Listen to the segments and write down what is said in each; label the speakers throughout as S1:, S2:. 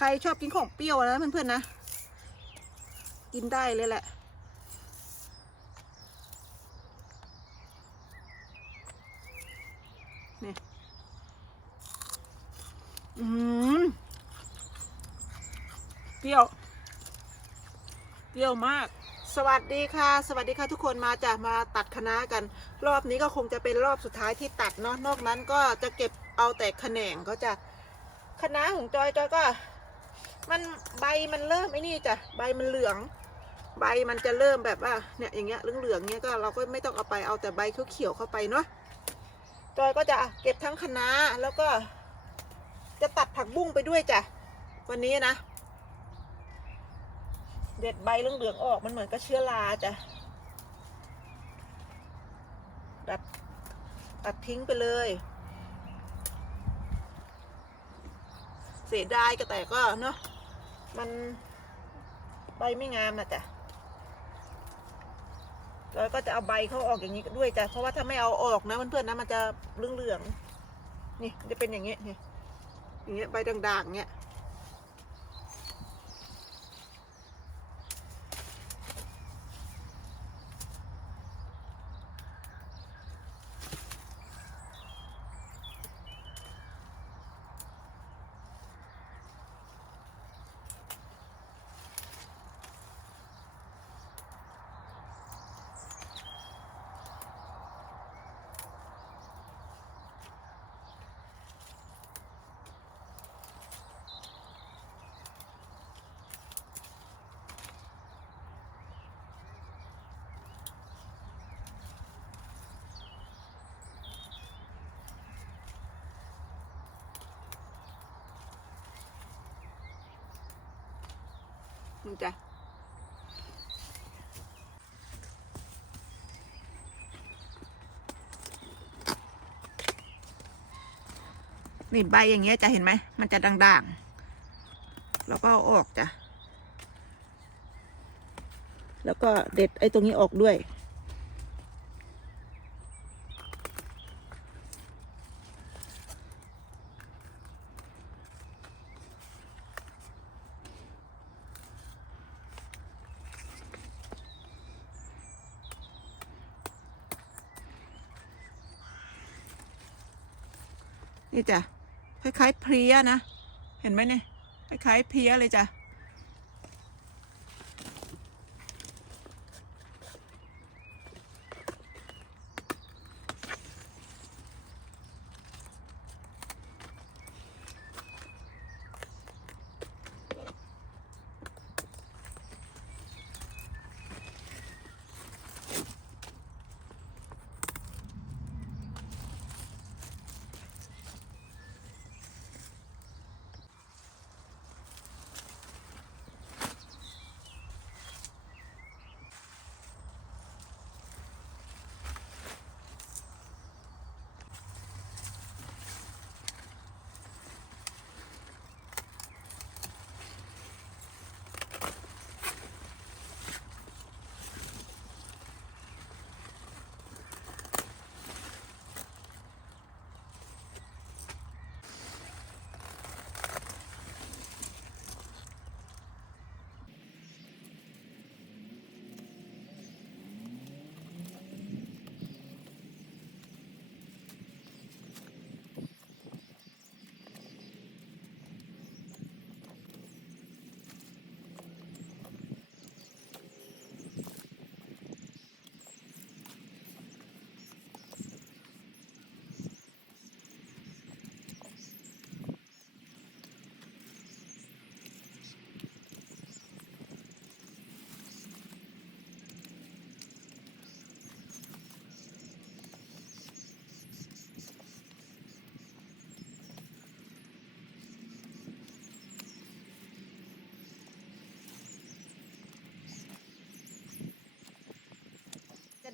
S1: ใครชอบกินของเปรี้ยวนะเพื่อนๆนะ กินได้เลยแหละ นี่ อืม เปรี้ยว เปรี้ยวมากสวัสดีค่ะ สวัสดีค่ะทุกคนมาจะมาตัดคณะกัน รอบนี้ก็คงจะเป็นรอบสุดท้ายที่ตัดเนาะนอกนั้นก็จะเก็บเอาแต่แขนงก็จะคณะของจอยจอยก็ มันใบมันเริ่มไอ้นี่จ้ะใบมันเหลือง ใบมันจะเริ่มแบบว่าเนี่ยอย่างเงี้ยเหลืองๆเงี้ยก็เราก็ไม่ต้องเอาไปเอาแต่ใบเขียวๆเข้าไปเนาะจอยก็จะเก็บทั้งคะน้าแล้วก็ จะตัดผักบุ้งไปด้วยจ้ะวันนี้นะ เด็ดใบเหลืองๆออกมันเหมือนกับเชื้อราจ้ะตัดตัดทิ้งไปเลย เสียดายก็แต่ก็เนาะ มันใบไม่งามนะจ๊ะแล้วก็จะเอาใบเขาออกอย่างนี้ด้วยจ้ะเพราะว่าถ้าไม่เอาออกนะเพื่อนๆนะมันจะเหลืองๆนี่จะเป็นอย่างเงี้ยนี่อย่างเงี้ยใบด่างๆเงี้ย นี่จ้ะนี่ใบอย่างเงี้ยจะเห็นไหม มันจะด่างๆ แล้วก็อออกจ้ะ แล้วก็เด็ดไอ้ตรงนี้ออกด้วย นี่จ้ะ คล้ายๆเพลียนะ เห็นไหมเนี่ย คล้ายๆเพลียเลยจ้ะ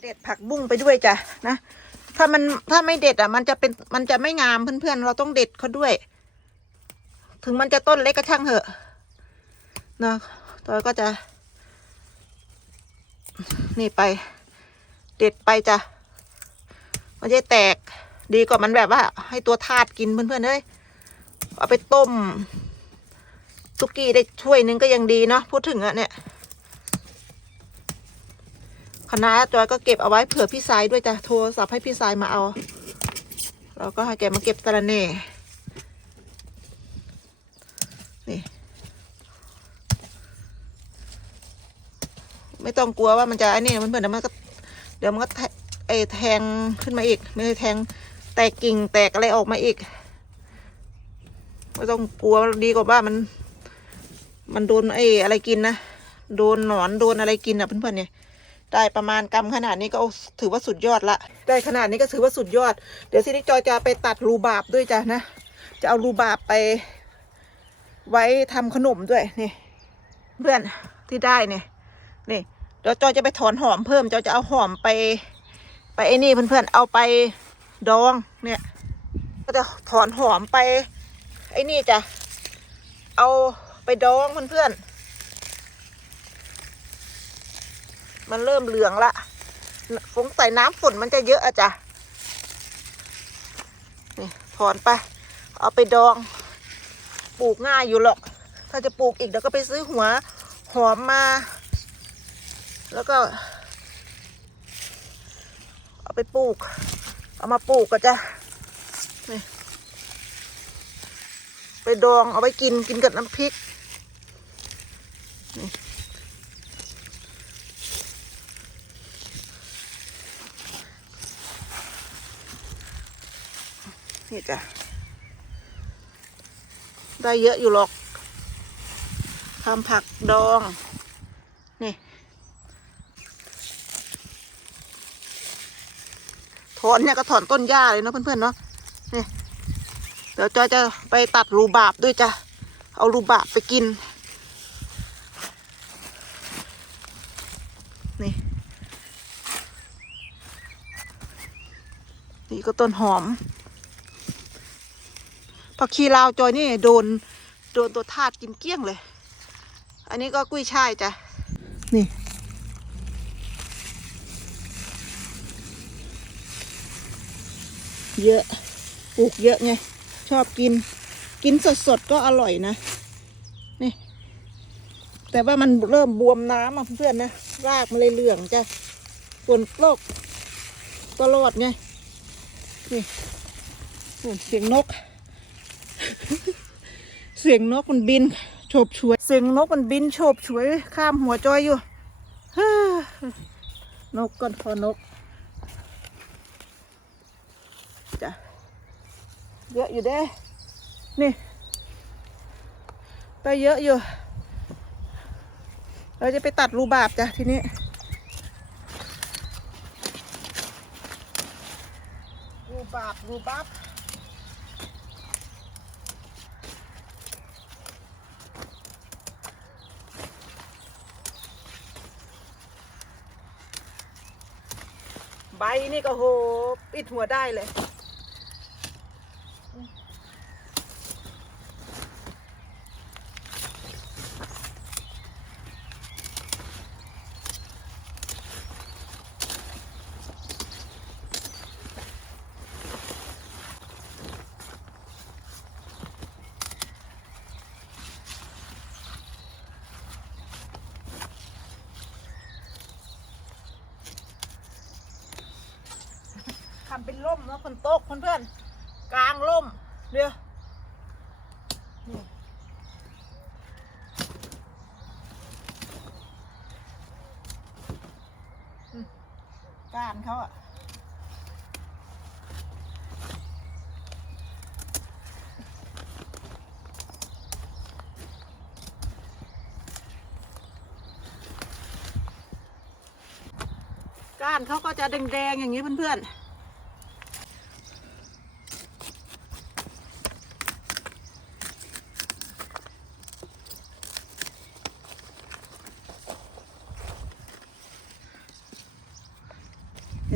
S1: เด็ดผักบุ้งไปด้วยจ้ะนะ ถ้ามันถ้าไม่เด็ดอะ มันจะเป็นมันจะไม่งามเพื่อนๆ เราต้องเด็ดเขาด้วย ถึงมันจะต้นเล็กก็ช่างเถอะนะตอยก็จะ นี่ไป เด็ดไปจ้ะมันจะแตกดีกว่ามันแบบว่า ให้ตัวทาดกินเพื่อนๆเลยเอาไปต้มสุกี้ได้ถ้วยนึงก็ยังดีเนาะพูดถึงอะเนี่ย คณะจอยก็เก็บเอาไว้เผื่อพี่สายด้วยจ้ะโทรศัพท์ให้พี่สายมาเอา เราก็ให้แกมาเก็บสะระเน่นี่ ไม่ต้องกลัวว่ามันจะไอ้นี่มันเพื่อนเดี๋ยวมันก็เดี๋ยวมันก็ไอแทงขึ้นมาอีก ไม่ได้แทงแตกกิ่งแตกอะไรออกมาอีกไม่ต้องกลัวดีกว่าว่ามัน มันโดนไอ้อะไรกินนะโดนหนอนโดนอะไรกินอะเพื่อนๆเนี่ย ได้ประมาณกำขนาดนี้ก็ถือว่าสุดยอดละ ได้ขนาดนี้ก็ถือว่าสุดยอด เดี๋ยวซินิจอยจะไปตัดรูบาบด้วยจ้ะนะ จะเอารูบาบไป ไว้ทำขนมด้วยนี่ เพื่อนที่ได้เนี่ยนี่เดี๋ยวจอยจะไปถอนหอมเพิ่มจอยจะเอาหอมไป ไปไอ้นี่เพื่อนๆเอาไปดองเนี่ย ก็จะถอนหอมไป ไอ้นี่จ้ะเอาไปดองเพื่อนๆ มันเริ่มเหลืองละสงสัยน้ำฝนมันจะเยอะอะจ้ะนี่ถอนไป เอาไปดอง ปลูกง่ายอยู่หรอก ถ้าจะปลูกอีกเดี๋ยวก็ไปซื้อหัวหอมมา แล้วก็ เอาไปปลูก เอามาปลูกก็จะนี่ไปดองเอาไปกินกินกับน้ำพริกนี่ นี่จ้ะ ได้เยอะอยู่หรอกทำผักดอง นี่ถอนเนี่ยก็ถอนต้นหญ้าเลยเนาะเพื่อนๆเนาะนี่เดี๋ยวจอยจะไปตัดรูบาบด้วยจ้ะ เอารูบาบไปกิน นี่ นี่ก็ต้นหอม ผักชีลาวจอยนี่โดนโดนตัวทาดกินเกลี้ยงเลย อันนี้ก็กุ้ยช่ายจ้ะ นี่ เยอะปลูกเยอะไง ชอบกิน กินสดๆก็อร่อยนะ นี่ แต่ว่ามันเริ่มบวมน้ำอะเพื่อนนะ รากมันเลยเหลืองจ้ะฝนโลกตลอดไงนี่นี่เสียงนก เสียงนกมันบินโฉบฉวย เสียงนกมันบินโฉบฉวย ข้ามหัวจอยอยู่นกก่อนพอนกจ้ะเยอะอยู่เด้ นี่ได้เยอะอยู่ เราจะไปตัดรูบาบจ้ะทีนี้รูบาบรูบับ ใบนี่ก็โหปิดหัวได้เลย เป็นร่มแล้วคนโต๊ะเพื่อนกลางร่มเดี๋ยวนี่ก้านเขาอะก้านเขาก็จะแดงๆอย่างนี้เพื่อนๆ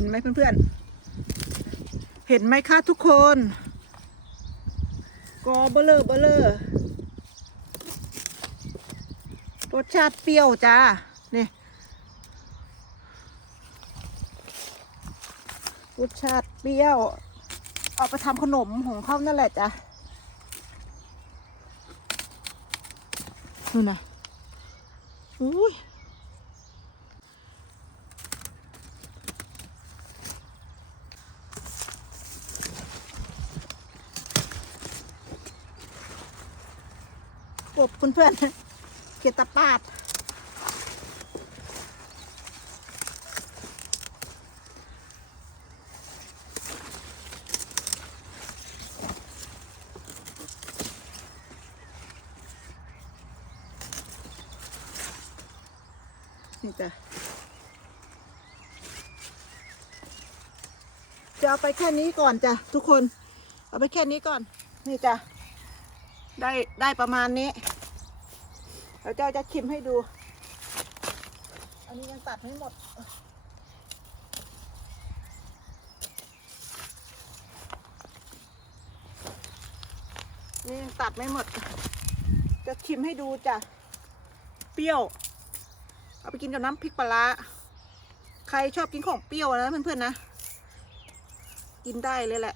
S1: ห็นไหมเพื่อนๆ เห็นไหมคะทุกคน กอเบลเลอเบลอร์รสชาติเปรี้ยวจ้า นี่ รสชาติเปรี้ยว เอาไปทำขนมของเขานั่นแหละจ้ะนู่นนะอุ้ย กบเพื่อนเกตตาปาด นี่จ้ะจะเอาไปแค่นี้ก่อนจ้ะทุกคน เอาไปแค่นี้ก่อน นี่จ้ะได้ได้ประมาณนี้ ดี๋ยวเจ้าจะชิมให้ดู อันนี้ยังตัดไม่หมด นี่ยังตัดไม่หมด จะชิมให้ดูจ้ะ เปรี้ยว เอาไปกินกับน้ำพริกปลาร้าใครชอบกินของเปรี้ยวนะเพื่อนๆนะ กินได้เลยแหละ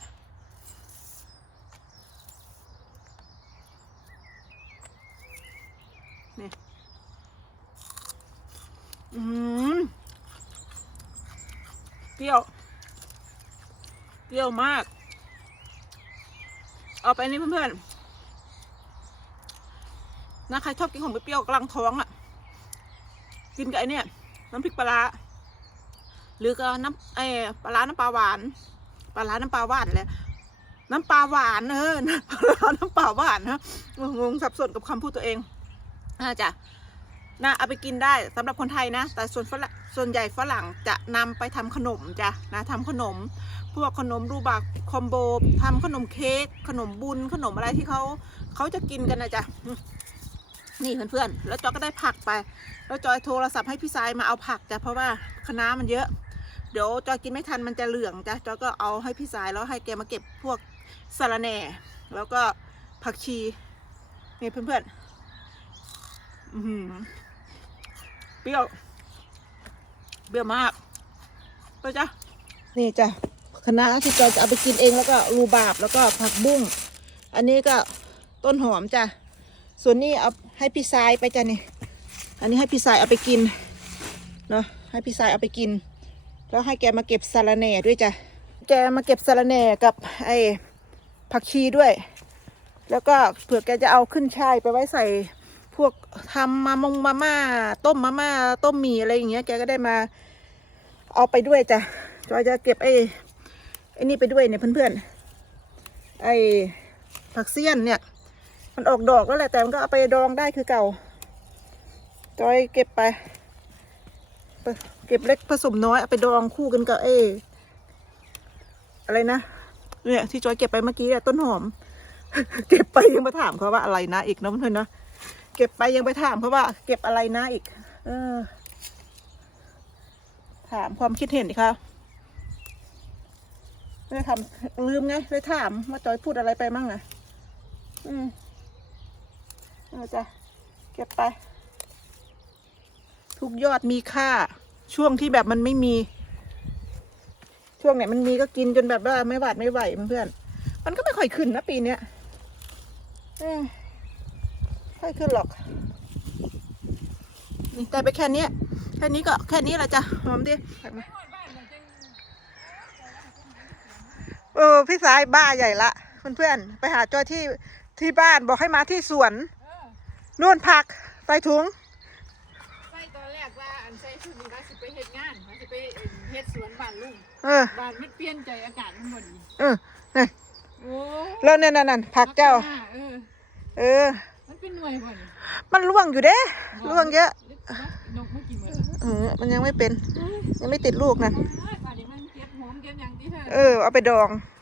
S1: อืมเปรี้ยว เปรี้ยวมาก เอาไปนี่เพื่อนๆนะใครชอบกินของเปรี้ยวกลางท้องอะ กินกับไอเนี่ย น้ำพริกปลาหรือก็น้ำไอปลาร้าน้ำปลาหวาน ปลาร้าน้ำปลาหวานแหละน้ำปลาหวานเออปลาร้าน้ำปลาหวานนะงงสับสนกับคำพูดตัวเองน่าจะ น่าเอาไปกินได้สำหรับคนไทยนะ แต่ส่วนฝรั่งส่วนใหญ่ฝรั่งจะนำไปทำขนมจ้ะนะทำขนม พวกขนมรูบักคอมโบทำขนมเค้กขนมบุญขนมอะไรที่เขาเขาจะกินกันนะจ๊ะนี่เพื่อนๆ แล้วจอยก็ได้ผักไป แล้วจอยโทรศัพท์ให้พี่สายมาเอาผักจ้ะเพราะว่าคะน้ามันเยอะ เดี๋ยวจอยกินไม่ทันมันจะเหลืองจ้ะจอยก็เอาให้พี่สายแล้วให้แกมาเก็บพวกสะระแหน่ แล้วก็ผักชีนี่เพื่อนๆอือหือ เปรี้ยว เปรี้ยวมากไปจ้ะนี่จ้ะคะน้าที่จอยจะเอาไปกินเองแล้วก็รูบาบแล้วก็ผักบุ้ง อันนี้ก็ต้นหอมจ้ะ ส่วนนี้เอาให้พี่สายไปจ้ะนี่ อันนี้ให้พี่สายเอาไปกิน เนาะให้พี่สายเอาไปกิน แล้วให้แกมาเก็บสาระแหน่ด้วยจ้ะ แกมาเก็บสาระแหน่กับไอ้ผักชีด้วย แล้วก็เผื่อแกจะเอาขึ้นช่ายไปไว้ใส่ พวกทำมามงมาม่าต้มมาม่าต้มหมี่อะไรอย่างเงี้ยแกก็ได้มา เอาไปด้วยจ้ะจอยจะเก็บไอ้ไอ้นี่ไปด้วยเนี่ยเพื่อนๆไอ้ผักเสี้ยนเนี่ย มันออกดอกแล้วแหละแต่มันก็เอาไปดองได้คือเก่า จอยเก็บไป เก็บเล็กผสมน้อยเอาไปดองคู่กันกับเออะไรนะเนี่ยที่จอยเก็บไปเมื่อกี้อะต้นหอม เก็บไปยังไปถามเขาว่าอะไรนะอีกนะเพื่อนๆนะ เก็บไปยังไปถามเขาว่า เก็บอะไรนะอีก เออ ถามความคิดเห็นดิคะไม่ได้ทำลืมไงเลยถามว่าจอยพูดอะไรไปมั่งนะอืมเอาจ้ะเก็บไป ทุกยอดมีค่า ช่วงที่แบบมันไม่มี ช่วงไหนมันมีก็กินจนแบบว่าไม่หวาดไม่ไหวเพื่อนมันก็ไม่ค่อยขึ้นนะปีเนี้ยเอ้ย ค่อยขึ้นหรอกนี่แต่ไปแค่เนี้ยแค่นี้ก็แค่นี้แหละจ้ะหอมดิผักมาเออพี่สายบ้าใหญ่ละเพื่อนๆไปหาจอยที่ที่บ้านบอกให้มาที่สวนนู่นผักใส่ถุง
S2: ไปตอนแรกว่าอันใส่ชุดนี้ว่าสิไปเฮ็ดงานว่าสิไปเฮ็ดสวนบ้านลุง
S1: เออ
S2: บ้านมันเปลี่ยนใจอากาศมันบ่ดี
S1: เออนี่
S2: โอ้
S1: แล้วเนี่ยนั่นนั่นผักเจ้า
S2: เออ
S1: เออ
S2: มันเป็นหน่วยบ่นี่
S1: มันร่วงอยู่เด้ร่วงเยอะ
S2: นกไม่กินหมด
S1: เออมันยังไม่เป็น ยังไม่ติดลูกนั่น
S2: ป่านนี้มันเก็บหอมเก็บหยังที่เธอ
S1: เออเอาไปดอง
S2: เ